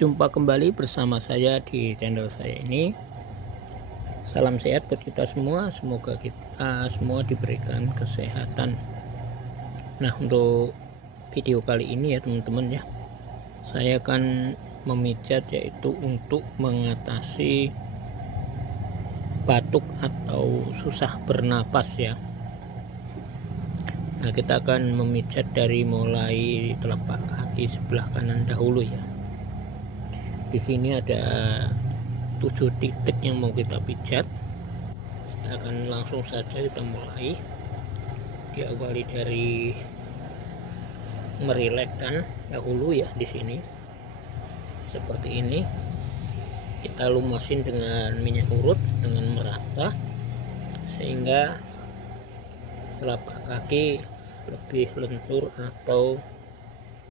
Jumpa kembali bersama saya di channel saya ini. Salam sehat buat kita semua, semoga kita semua diberikan kesehatan. Nah, untuk video kali ini ya teman-teman ya, saya akan memijat yaitu untuk mengatasi batuk atau susah bernapas ya. Nah, kita akan memijat dari mulai telapak kaki sebelah kanan dahulu ya. Di sini ada 7 titik yang mau kita pijat. Kita akan langsung saja kita mulai. Diawali dari merilekkan dahulu ya di sini. Seperti ini. Kita lumasin dengan minyak urut dengan merata sehingga telapak kaki lebih lentur atau